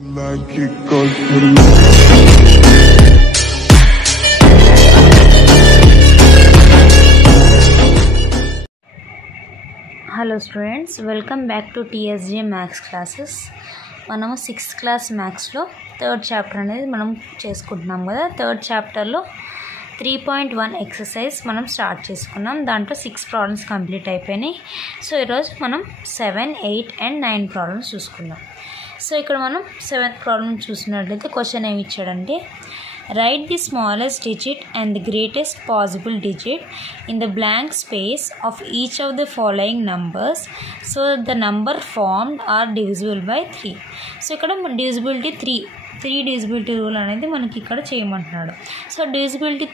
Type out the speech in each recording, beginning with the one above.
Hello students, welcome back to TSJ Maths classes. మనము 6th class మ్యాథ్స్లో third chapter అనేది మనం చేసుకుంటున్నాం కదా. థర్డ్ చాప్టర్లో 3.1 ఎక్సర్సైజ్ మనం స్టార్ట్ చేసుకున్నాం. దాంట్లో 6 ప్రాబ్లమ్స్ కంప్లీట్ అయిపోయినాయి. సో ఈరోజు మనం 7, 8 and 9 ప్రాబ్లమ్స్ చూసుకుందాం. సో ఇక్కడ మనం 7th ప్రాబ్లమ్ చూసినట్లయితే క్వశ్చన్ ఏమి ఇచ్చాడంటే, write the smallest digit and the greatest possible digit in the blank space of each of the following numbers so that the number formed are divisible by 3. So ఇక్కడ divisibility 3 divisibility rule అనేది మనకి ఇక్కడ చేయమంటున్నాడు. So divisibility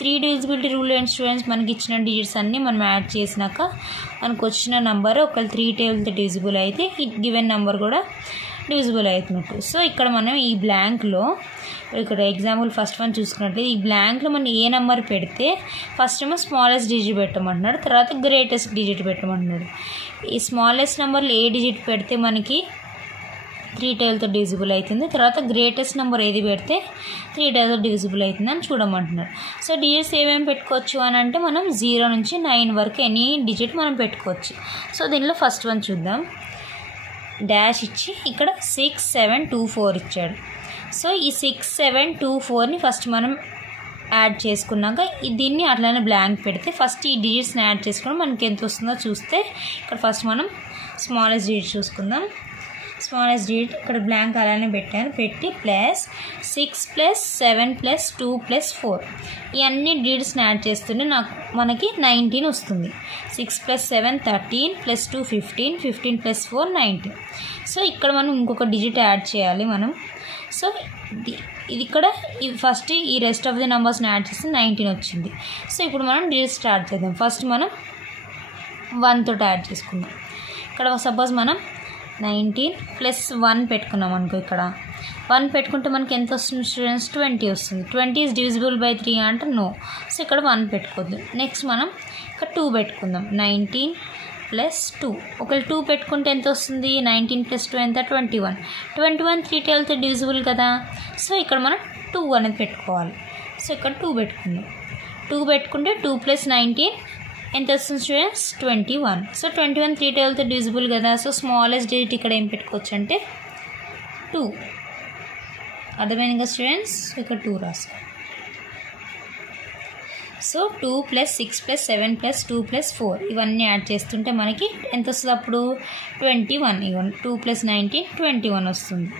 3 divisibility rule and students మనకి ఇచ్చిన digits అన్నీ మనం add చేసినాక మనకు వచ్చిన నెంబర్ ఒకవేళ 3 టేబుల్తో డివిజిబుల్ అయితే ఈ గివెన్ నెంబర్ కూడా డివిజిబుల్ అవుతున్నట్టు. సో ఇక్కడ మనం ఈ బ్లాంక్లో ఇక్కడ ఎగ్జాంపుల్ ఫస్ట్ వన్ చూసుకున్నట్లయితే ఈ బ్లాంక్లో మనం ఏ నెంబర్ పెడితే ఫస్ట్ ఏమో స్మాలెస్ట్ డిజిట్ పెట్టమంటున్నాడు, తర్వాత గ్రేటెస్ట్ డిజిట్ పెట్టమంటున్నాడు. ఈ స్మాలెస్ట్ నెంబర్లో ఏ డిజిట్ పెడితే మనకి 3 టేబుల్తో డివిజిబుల్ అవుతుంది, తర్వాత గ్రేటెస్ట్ నెంబర్ ఏది పెడితే 3 టేబుల్తో డివిజిబుల్ అవుతుంది అని చూడమంటున్నాడు. సో డిజిట్స్ ఏమేమి పెట్టుకోవచ్చు అని అంటే మనం 0 నుంచి 9 వరకు ఎనీ డిజిట్ మనం పెట్టుకోవచ్చు. సో దీనిలో ఫస్ట్ వన్ చూద్దాం. డాష్ ఇచ్చి ఇక్కడ 6, 7, 2, 4 ఇచ్చాడు. సో ఈ 6, 7, 2, 4ని ఫస్ట్ మనం యాడ్ చేసుకున్నాక దీన్ని అట్లానే బ్లాంక్ పెడితే ఫస్ట్ ఈ డిజిట్స్ని యాడ్ చేసుకుని మనకి ఎంత వస్తుందో చూస్తే ఇక్కడ ఫస్ట్ మనం స్మాలెస్ట్ డిజిట్ చూసుకుందాం. స్మాలెస్ట్ డిజిట్ ఇక్కడ బ్లాంక్ అలానే పెట్టాను, పెట్టి ప్లస్ 6 + 7 + 2 + 4 ఈ అన్ని డిజిట్స్ని యాడ్ చేస్తుంటే మనకి 19 వస్తుంది. 6 + 7 13 + 2 15, 15 + 4 19. సో ఇక్కడ మనం ఇంకొక డిజిట్ యాడ్ చేయాలి మనం. సో ఇది ఇక్కడ ఫస్ట్ ఈ రెస్ట్ ఆఫ్ ది నెంబర్స్ని యాడ్ చేస్తే 19 వచ్చింది. సో ఇప్పుడు మనం డిజిట్ స్టార్ట్ చేద్దాం. ఫస్ట్ మనం 1 తోటి యాడ్ చేసుకుందాం. ఇక్కడ సపోజ్ మనం 19 + 1 పెట్టుకున్నాం అనుకో, ఇక్కడ 1 పెట్టుకుంటే మనకి ఎంత వస్తుంది స్టూడెంట్స్? 20 వస్తుంది. 20 ఈజ్ డివిజిబుల్ బై 3 అంటే నో. సో ఇక్కడ 1 పెట్టుకోవద్దు. నెక్స్ట్ మనం ఇక్కడ 2 పెట్టుకుందాం. 19 + 2 ఒకవేళ 2 పెట్టుకుంటే ఎంత వస్తుంది? 19 + 2 ఎంత? 21. 21 3 టేబుల్తో డివిజిబుల్ కదా. సో ఇక్కడ మనం 2 అనేది పెట్టుకోవాలి. సో ఇక్కడ 2 పెట్టుకుందాం. 2 పెట్టుకుంటే 2 + 19 ఎంత వస్తుంది స్టూడెంట్స్? 21. సో 21 3 టేబుల్తో డివిజిబుల్ కదా. సో స్మాలెస్ట్ డిజిట్ ఇక్కడ ఏం పెట్టుకోవచ్చు అంటే 2. అర్థమైంది కదా స్టూడెంట్స్? ఇక్కడ 2 రాసుకో. సో 2 + 6 + 7 + 2 + 4 ఇవన్నీ యాడ్ చేస్తుంటే మనకి ఎంత వస్తుంది అప్పుడు? 21. ఇవన్నీ 2 + 19 21 వస్తుంది.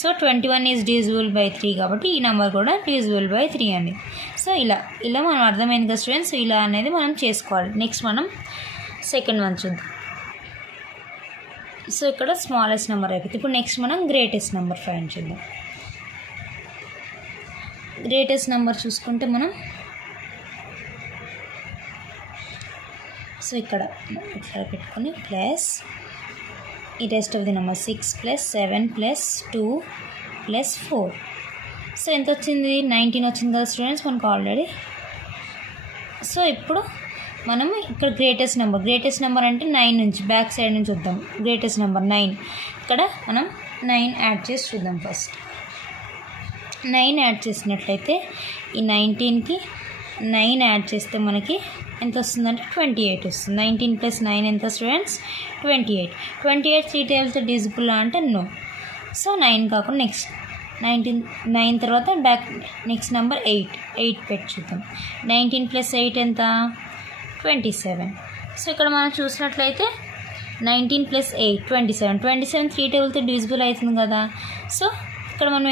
సో 21 ఈజ్ డివిజిబుల్ బై 3 కాబట్టి ఈ నెంబర్ కూడా డివిజిబుల్ బై 3 అని. సో ఇలా మనం అర్థమైంది కదా స్టూడెంట్స్. ఇలా అనేది మనం చేసుకోవాలి. నెక్స్ట్ మనం సెకండ్ వన్ చూద్దాం. సో ఇక్కడ స్మాలెస్ట్ నెంబర్ అయిపోతుంది. ఇప్పుడు నెక్స్ట్ మనం గ్రేటెస్ట్ నెంబర్ ఫైండ్ చేద్దాం. గ్రేటెస్ట్ నెంబర్ చూసుకుంటే మనం సో ఇక్కడ ఇట్లా పెట్టుకొని ప్లస్ ఈ rest of the number 6 + 7 + 2 + 4. So ఎంత వచ్చింది? 19 వచ్చింది కదా స్టూడెంట్స్ మనకు ఆల్రెడీ. సో ఇప్పుడు మనము ఇక్కడ గ్రేటెస్ట్ నెంబర్ అంటే 9 నుంచి బ్యాక్ సైడ్ నుంచి చూద్దాం. Greatest number 9. ఇక్కడ మనం 9 యాడ్ చేసి చూద్దాం. ఫస్ట్ 9 యాడ్ చేసినట్లయితే ఈ 19కి 9 యాడ్ చేస్తే మనకి ఎంత వస్తుందంటే 28 వస్తుంది. 19 + 9 ఎంత స్టూడెంట్స్? 28. 28 3 టేబుల్తో డివిజిబుల్ అంటే నో. సో 9 కాకుండా నెక్స్ట్ 9 తర్వాత బ్యాక్ నెక్స్ట్ నెంబర్ 8 పెట్టి చూద్దాం. 19 + 8 ఎంత? 27. సో ఇక్కడ మనం చూసినట్లయితే 19 + 8 27. 27 3 టేబుల్తో డివిజిబుల్ అవుతుంది కదా. సో ఇక్కడ మనం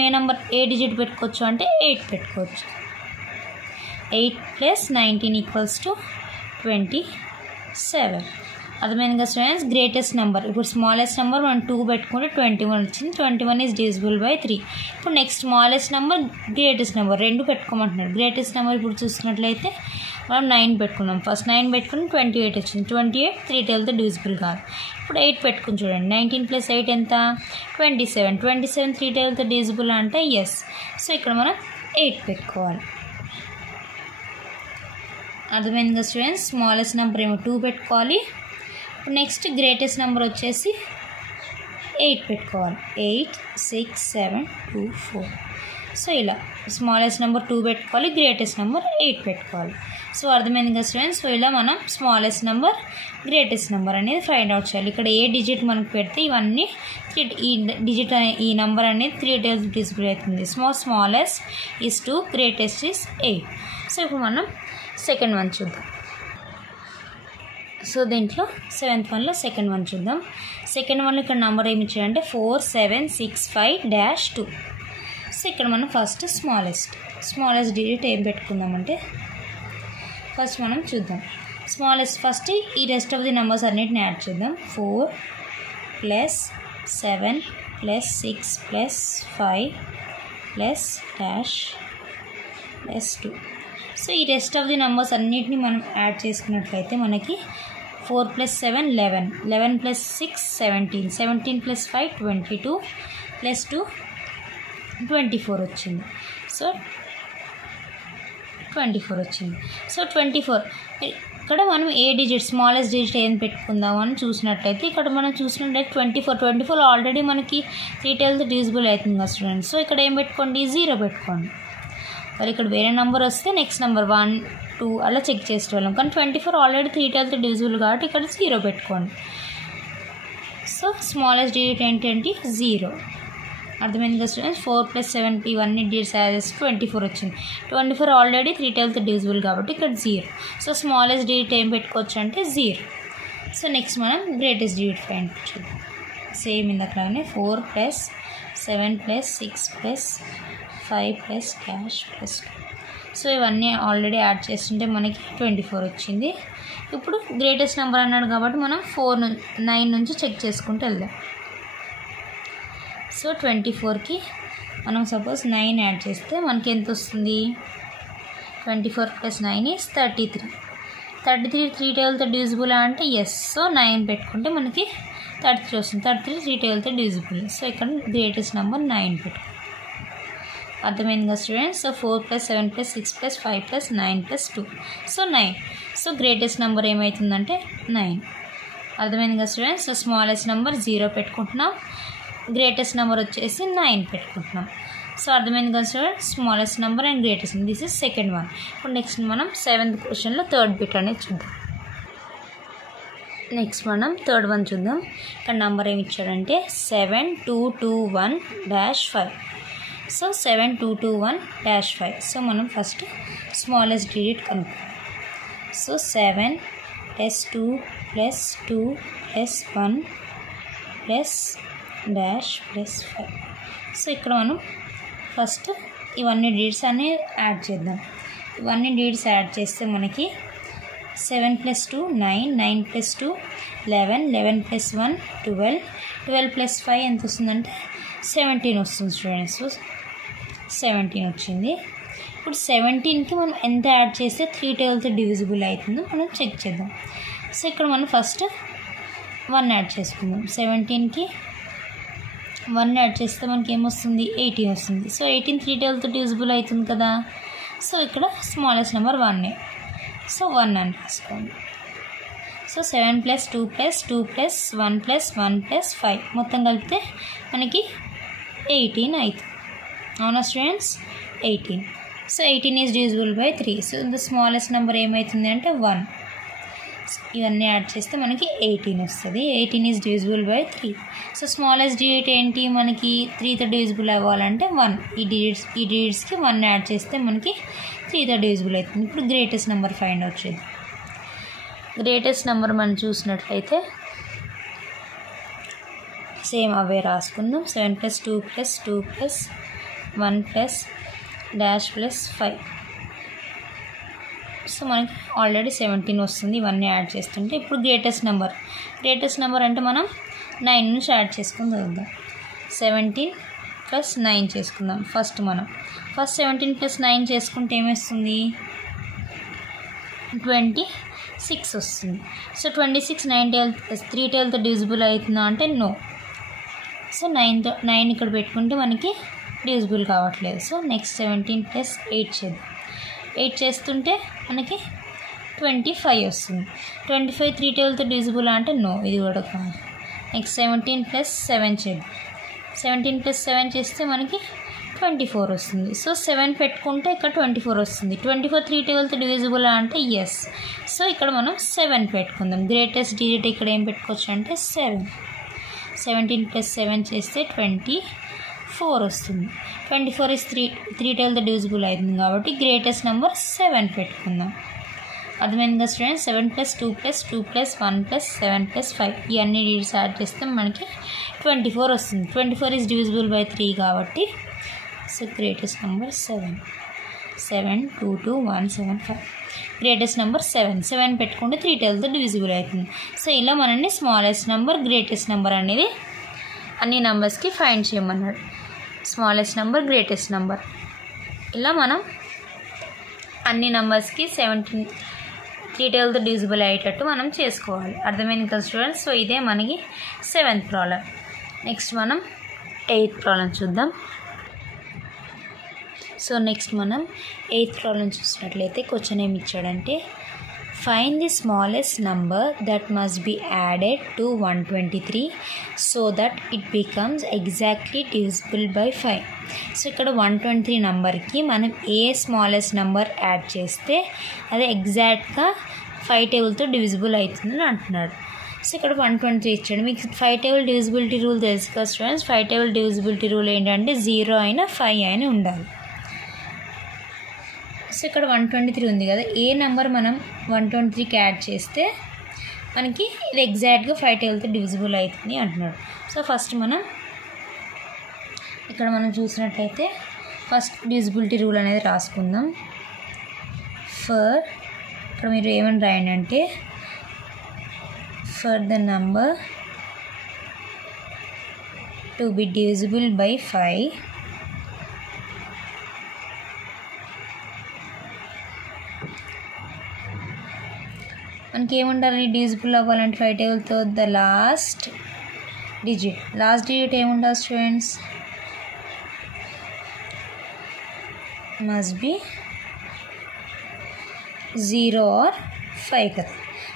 ఏ డిజిట్ పెట్టుకోవచ్చు అంటే 8 పెట్టుకోవచ్చు. 8 + 19 = 27. అర్థమైంది కదా స్టూడెంట్స్? Greatest number. ఇప్పుడు స్మాలెస్ట్ నెంబర్ మనం 2 పెట్టుకుంటే 21 వచ్చింది. 21 ఈజ్ డివిజిబుల్ బై 3. ఇప్పుడు next smallest number greatest number 2 పెట్టుకోమంటున్నాడు. గ్రేటెస్ట్ నెంబర్ ఇప్పుడు చూసుకున్నట్లయితే మనం 9 పెట్టుకున్నాం. ఫస్ట్ 9 పెట్టుకుని 28 వచ్చింది. 28 3 టేబుల్తో డివిజిబుల్ కాదు. ఇప్పుడు 8 పెట్టుకుని చూడండి. 19 + 8 ఎంత? 27. 27 3 టేబుల్తో డివిజిబుల్ అంటే ఎస్. సో ఇక్కడ మనం 8 పెట్టుకోవాలి. అర్థమైంది కదా స్టూడెంట్స్? స్మాలెస్ట్ నెంబర్ ఏమో 2 పెట్టుకోవాలి. ఇప్పుడు నెక్స్ట్ గ్రేటెస్ట్ నెంబర్ వచ్చేసి 8 పెట్టుకోవాలి. 8 6 7 2 4. సో ఇలా స్మాలెస్ట్ నెంబర్ 2 పెట్టుకోవాలి, గ్రేటెస్ట్ నెంబర్ 8 పెట్టుకోవాలి. సో అర్థమైంది కదా స్టూడెంట్స్. సో ఇలా మనం స్మాలెస్ట్ నెంబర్ గ్రేటెస్ట్ నెంబర్ అనేది ఫైండ్ అవుట్ చేయాలి. ఇక్కడ ఏ డిజిట్ మనకు పెడితే ఇవన్నీ ఈ డిజిట్ అనే ఈ నెంబర్ అనేది 3 టైమ్స్ డిస్ప్లే అవుతుంది. Smallest is 2, greatest is 8. So ఇప్పుడు మనం సెకండ్ వన్ చూద్దాం. సో దీంట్లో 7th వన్లో సెకండ్ వన్ చూద్దాం. సెకండ్ వన్లో ఇక్కడ నెంబర్ ఏమి ఇచ్చాడంటే 4765-2. సో ఇక్కడ మనం ఫస్ట్ స్మాలెస్ట్ డిజిట్ ఏం పెట్టుకుందామంటే ఫస్ట్ మనం చూద్దాం. ఫస్ట్ ఈ రెస్ట్ ఆఫ్ ది నెంబర్స్ అన్నిటిని యాడ్ చేద్దాం. 4 + 7 + 6 + 5 + -2. సో ఈ రెస్ట్ ఆఫ్ ది నెంబర్స్ అన్నిటిని మనం యాడ్ చేసుకున్నట్లయితే మనకి 4 + 7 11, 11 + 6 17, 17 + 5 22 + 2 24 వచ్చింది. సో 24 వచ్చింది. సో 24 ఇక్కడ మనం ఏ డిజిట్ స్మాలెస్ట్ డిజిట్ ఏం పెట్టుకుందాం అని చూసినట్లయితే ఇక్కడ మనం చూసినట్లయితే 24 ఆల్రెడీ మనకి 3 టైమ్స్ డివిజిబుల్ అవుతుంది కదా స్టూడెంట్స్. సో ఇక్కడ ఏం పెట్టుకోండి, 0 పెట్టుకోండి. మరి ఇక్కడ వేరే నెంబర్ వస్తే నెక్స్ట్ నెంబర్ 1 2 అలా చెక్ చేసేవాళ్ళం. కానీ 24 ఆల్రెడీ 3 టైమ్స్ డివిజిబుల్ కాబట్టి ఇక్కడ 0 పెట్టుకోండి. సో స్మాలెస్ట్ డిజిట్ ఏంటంటే 0. అర్థమైంది కదా స్టూడెంట్స్. 4 + 7 ఇవన్నీ డిజిట్స్ యాడ్ చేసి 24 వచ్చింది. 24 ఆల్రెడీ 3 టైమ్స్ డివిజిబుల్ కాబట్టి ఇక్కడ 0. సో స్మాలెస్ట్ డిజిట్ ఏం పెట్టుకోవచ్చు అంటే 0. సో నెక్స్ట్ మనం గ్రేటెస్ట్ డిజిట్ ఫైండ్ చేద్దాం. సేమ్ ఇందాకలానే 4 + 7 + 6 + 5 + -2. సో ఇవన్నీ ఆల్రెడీ యాడ్ చేస్తుంటే మనకి 24 వచ్చింది. ఇప్పుడు గ్రేటెస్ట్ నెంబర్ అన్నాడు కాబట్టి మనం 9 నుంచి చెక్ చేసుకుంటూ వెళ్దాం. సో 24కి మనం సపోజ్ 9 యాడ్ చేస్తే మనకి ఎంత వస్తుంది, 24 + 9 = 33. 33 3 టైమ్స్ డివిజిబుల్ అంటే ఎస్. సో 9 పెట్టుకుంటే మనకి 33 వస్తుంది. 33 3 టైమ్స్ డివిజిబుల్. సో ఇక్కడ గ్రేటెస్ట్ నెంబర్ 9 పెట్టుకుంటాం. అర్థమైంది కదా students. So 4 + 7 + 6 + 5 + 9 + 2. So 9. So greatest number ఏమవుతుందంటే 9. అర్థమైంది కదా స్టూడెంట్స్. సో స్మాలెస్ట్ నెంబర్ 0 పెట్టుకుంటున్నాం, గ్రేటెస్ట్ నెంబర్ వచ్చేసి 9 పెట్టుకుంటున్నాం. సో అర్థమైంది కదా students. Smallest number and greatest. This is second one. ఇప్పుడు నెక్స్ట్ మనం 7th క్వశ్చన్లో థర్డ్ బిట్ అనేది చూద్దాం. నెక్స్ట్ మనం థర్డ్ వన్ చూద్దాం. ఇక్కడ నెంబర్ ఏమి ఇచ్చాడంటే 7221-5. సో 7221-5. సో మనం ఫస్ట్ స్మాలెస్ట్ డిజిట్ కనుక్కోవాలి. సో 7 + 2 + 2 + 1 + -5. సో ఇక్కడ మనం ఫస్ట్ ఇవన్నీ డిజిట్స్ అన్నీ యాడ్ చేద్దాం. ఇవన్నీ డిజిట్స్ యాడ్ చేస్తే మనకి 7 + 2 9, 9 + 2 11, 11 + 1 12, 12 + 5 ఎంత వస్తుందంటే 17 వస్తుంది స్టూడెంట్స్. 17 వచ్చింది. ఇప్పుడు 17కి మనం ఎంత యాడ్ చేస్తే 3 టైమ్స్ డివిజిబుల్ అవుతుందో మనం చెక్ చేద్దాం. సో ఇక్కడ మనం ఫస్ట్ 1 యాడ్ చేసుకుందాం. 17కి 1 యాడ్ చేస్తే మనకి ఏమొస్తుంది, 18 వస్తుంది. సో 18 3 టైమ్స్ డివిజిబుల్ అవుతుంది కదా. సో ఇక్కడ స్మాలెస్ట్ నెంబర్ 1. సో 1 అని రాసుకోండి. సో 7 + 2 + 2 + 1 + 1 + 5 మొత్తం కలిపితే మనకి 18 అవుతుంది. అవునా students, 18. So 18 is divisible by 3. So the smallest number ఏమవుతుంది అంటే 1. ఇవన్నీ యాడ్ చేస్తే మనకి 18 వస్తుంది. 18 is divisible by 3. So smallest digit ఏంటి, మనకి 3తో డివిజిబుల్ అవ్వాలంటే 1. ఈ డిజిట్స్కి 1 యాడ్ చేస్తే మనకి 3తో డివిజిబుల్ అవుతుంది. ఇప్పుడు గ్రేటెస్ట్ నెంబర్ ఫైండ్ అవుట్ చేద్దాం. గ్రేటెస్ట్ నెంబర్ మనం చూసినట్లయితే సేమ్ అవే రాసుకుందాం. 7 + 2 + 2 + 1 + -5. సో మనకి ఆల్రెడీ 17 వస్తుంది. ఇవన్నీ యాడ్ చేస్తుంటే ఇప్పుడు గ్రేటెస్ట్ నెంబర్ అంటే మనం 9 నుంచి యాడ్ చేసుకుని చదువుదాం. 17 + 9 చేసుకుందాం. ఫస్ట్ 17 + 9 చేసుకుంటే ఏమొస్తుంది, 26 వస్తుంది. సో 26 3 టైమ్స్ డివిజిబుల్ అవుతుందా అంటే నో. సో 9 ఇక్కడ పెట్టుకుంటే మనకి డివిజిబుల్ కావట్లేదు. సో నెక్స్ట్ 17 + 8 చేద్దాం. 8 చేస్తుంటే మనకి 25 వస్తుంది. 25 3 టైమ్స్ డివిజిబుల్ అంటే నో, ఇది కూడా కాదు. నెక్స్ట్ 17 ప్లస్ 7 చేద్దాం. 17 ప్లస్ 7 చేస్తే మనకి 24 వస్తుంది. సో 7 పెట్టుకుంటే ఇక్కడ 24 వస్తుంది. 24 3 టేబుల్తో డివిజిబుల్ అంటే ఎస్. సో ఇక్కడ మనం 7 పెట్టుకుందాం. గ్రేటెస్ట్ డిజిట్ ఇక్కడ ఏం పెట్టుకోవచ్చు అంటే 7. 17 ప్లస్ 7 చేస్తే 24 వస్తుంది. 24 ఇస్ 3 టేబుల్తో డివిజిబుల్ అవుతుంది కాబట్టి గ్రేటెస్ట్ నెంబర్ 7 పెట్టుకుందాం. అర్థమైంది కదా students. 7 plus 2 plus 2 plus 1 plus 7 plus 5 ఈ అన్ని డిజిట్స్ యాడ్ చేస్తే మనకి 24 వస్తుంది. 24 ఈజ్ డివిజిబుల్ బై 3 కాబట్టి so greatest number 7. 7 2 2 1 7 5 greatest number 7 పెట్టుకుంటే 3 టేబుల్తో డివిజిబుల్ అవుతుంది. సో ఇలా మనల్ని స్మాలెస్ట్ నెంబర్ గ్రేటెస్ట్ నెంబర్ అనేది అన్ని నెంబర్స్కి ఫైండ్ చేయమన్నాడు. స్మాలెస్ట్ నెంబర్ గ్రేటెస్ట్ నెంబర్ ఇలా మనం అన్ని నెంబర్స్కి 3 టేబుల్తో డివిజిబుల్ అయ్యేటట్టు మనం చేసుకోవాలి. అర్థమైంది కదా స్టూడెంట్స్. సో ఇదే మనకి 7th ప్రాబ్లం. నెక్స్ట్ మనం 8th ప్రాబ్లం చూద్దాం. సో నెక్స్ట్ మనం 8th ప్రాబ్లం చూసినట్లయితే క్వశ్చన్ ఏమి ఇచ్చాడంటే find the smallest number that must be added to 123 so that it becomes exactly divisible by 5. So ఇక్కడ 123 నెంబర్కి మనం ఏ స్మాలెస్ట్ నెంబర్ యాడ్ చేస్తే అది ఎగ్జాక్ట్గా 5 టేబుల్తో డివిజిబుల్ అవుతుందని అంటున్నాడు. సో ఇక్కడ 123 ఇచ్చాడు. మీకు 5 టేబుల్ డివిజిబిలిటీ రూల్ తెలుసు కదా స్టూడెంట్స్. 5 టేబుల్ డివిజిబిలిటీ రూల్ ఏంటంటే 0 అయినా 5 అయినా ఉండాలి. సో ఇక్కడ 123 ఉంది కదా, ఏ నెంబర్ మనం 123కి యాడ్ చేస్తే మనకి ఇది ఎగ్జాక్ట్గా 5 టేబుల్తో డివిజిబుల్ అవుతుంది అంటున్నాడు. సో ఫస్ట్ మనం ఇక్కడ చూసినట్లయితే ఫస్ట్ డివిజిబిలిటీ రూల్ అనేది రాసుకుందాం. ఇక్కడ మీరు ఏమని రాయండి అంటే for the number to be divisible by 5 మనకి ఏముండాలి, డివిజిబుల్ అవ్వాలంటే 5 టేబుల్తో ద లాస్ట్ డిజిట్ ఏముండాలి స్టూడెంట్స్, మస్ట్ బి 0 or 5 కదా.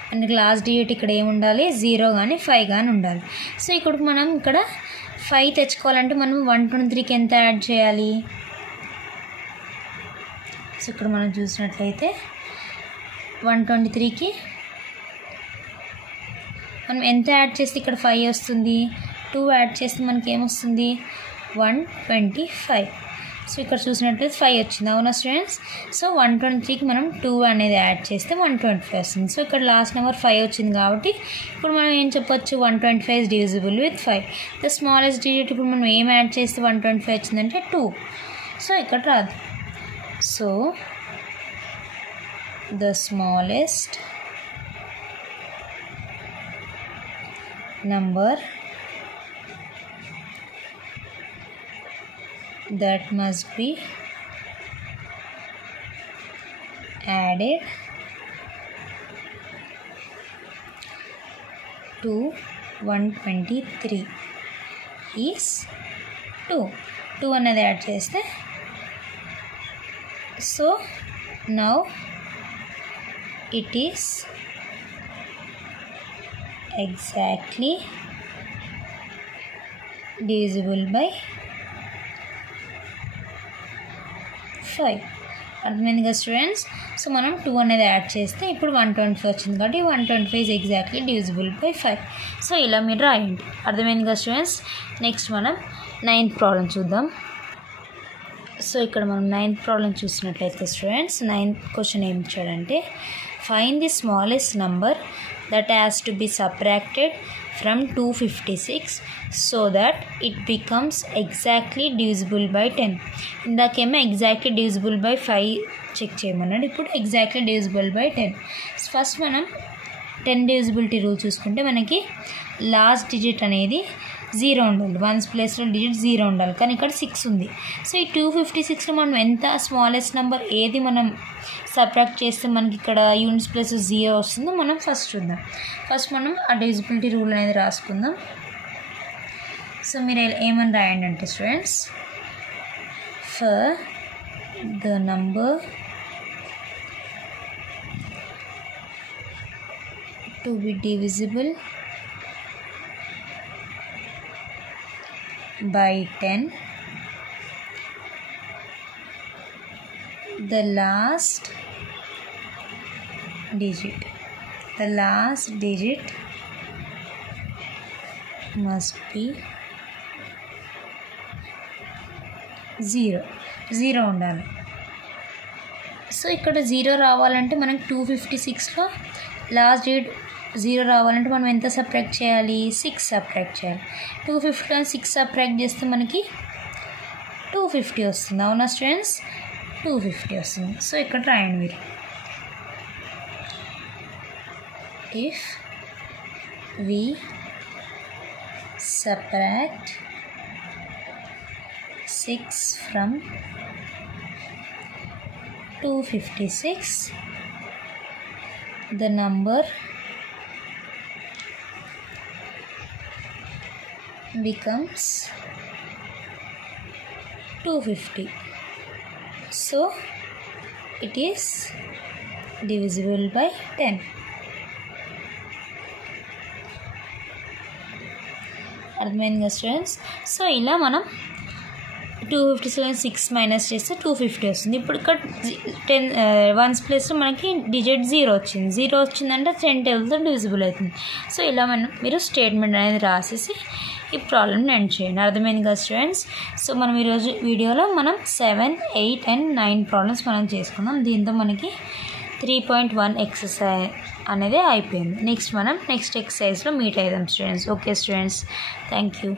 మనకి లాస్ట్ డిజిట్ ఇక్కడ ఏముండాలి, 0 కానీ 5 కానీ ఉండాలి. సో ఇప్పుడు మనం ఇక్కడ 5 తెచ్చుకోవాలంటే మనం 123కి ఎంత యాడ్ చేయాలి. సో ఇక్కడ మనం చూసినట్లయితే 123కి మనం ఎంత యాడ్ చేస్తే ఇక్కడ 5 వస్తుంది, 2 యాడ్ చేస్తే మనకి ఏమొస్తుంది 125. సో ఇక్కడ చూసినట్లయితే 5 వచ్చింది, అవునా స్టూడెంట్స్. సో 123కి మనం 2 అనేది యాడ్ చేస్తే 125 వస్తుంది. సో ఇక్కడ లాస్ట్ నెంబర్ 5 వచ్చింది కాబట్టి ఇప్పుడు మనం ఏం చెప్పొచ్చు, 125 is divisible with 5. The smallest digit ఇప్పుడు మనం ఏం యాడ్ చేస్తే 125 వచ్చిందంటే 2. సో ఇక్కడ రాదు. So the smallest number that must be added to 123 is 2 అనేది యాడ్ చేస్తే so now it is exactly divisible by 5. అర్థమైంది కదా స్టూడెంట్స్. సో మనం 2 అనేది యాడ్ చేస్తే ఇప్పుడు 125 వచ్చింది కాబట్టి 125 is exactly divisible by 5. So ఇలా మీరు రాయండి. అర్థమైంది కదా స్టూడెంట్స్. నెక్స్ట్ మనం 9th ప్రాబ్లం చూద్దాం. సో ఇక్కడ మనం 9th ప్రాబ్లం చూసినట్లయితే స్టూడెంట్స్ 9th క్వశ్చన్ ఏమి ఇచ్చాడంటే find the smallest number that has to be subtracted from 256 so that it becomes exactly divisible by 10. ఇందాకేమో exactly divisible by 5 చెక్ చేయమన్నాడు, ఇప్పుడు exactly divisible by 10. ఫస్ట్ మనం 10 divisibility rule చూసుకుంటే మనకి last digit అనేది 0 ఉండాలి, 1's ప్లేస్లో డిజిట్ 0 ఉండాలి, కానీ ఇక్కడ 6 ఉంది. సో ఈ 256లో మనం ఎంత స్మాలెస్ట్ నెంబర్ ఏది మనం సబ్ట్రాక్ట్ చేస్తే మనకి ఇక్కడ యూనిట్స్ ప్లస్ 0 వస్తుందో మనం ఫస్ట్ చూద్దాం. ఫస్ట్ మనం ఆ డివిజిబిలిటీ రూల్ అనేది రాసుకుందాం. సో మీరు ఏమని రాయండి అంటే students for the number to be divisible by 10. The last digit must be 0 ఉండాలి. సో ఇక్కడ 0 రావాలంటే మనకి 256లో లాస్ట్ డిజిట్ 0 రావాలంటే మనం ఎంత సబ్ట్రాక్ట్ చేయాలి? 6 సబ్ట్రాక్ట్ చేయాలి. 250లో 6 సబ్ట్రాక్ట్ చేస్తే మనకి 250 వస్తుంది. అవునా స్టూడెంట్స్? 250 వస్తుంది. సో ఇక్కడ రాయండి మీరు. If we subtract 6 from 256, the number becomes 250. So it is divisible by 10. అర్థమైంది కదా స్టూడెంట్స్? సో ఇలా మనం 256 మైనస్ చేస్తే 250 వస్తుంది. ఇప్పుడు ఇక్కడ 10 వన్స్ ప్లేస్లో మనకి డిజిట్ 0 వచ్చింది. 0 వచ్చిందంటే 10 టేబుల్తో డివిజిబుల్ అవుతుంది. సో ఇలా మీరు స్టేట్మెంట్ అనేది రాసేసి ఈ ప్రాబ్లమ్ని ఎండ్ చేయండి. అర్థమైంది కదా స్టూడెంట్స్? సో మనం ఈరోజు వీడియోలో మనం 7, 8 and 9 ప్రాబ్లమ్స్ మనం చేసుకున్నాం. దీంతో మనకి 3.1 ఎక్సర్సైజ్ అనేది అయిపోయింది. నెక్స్ట్ ఎక్సర్సైజ్లో మీట్ అవుదాం students. Okay students, thank you.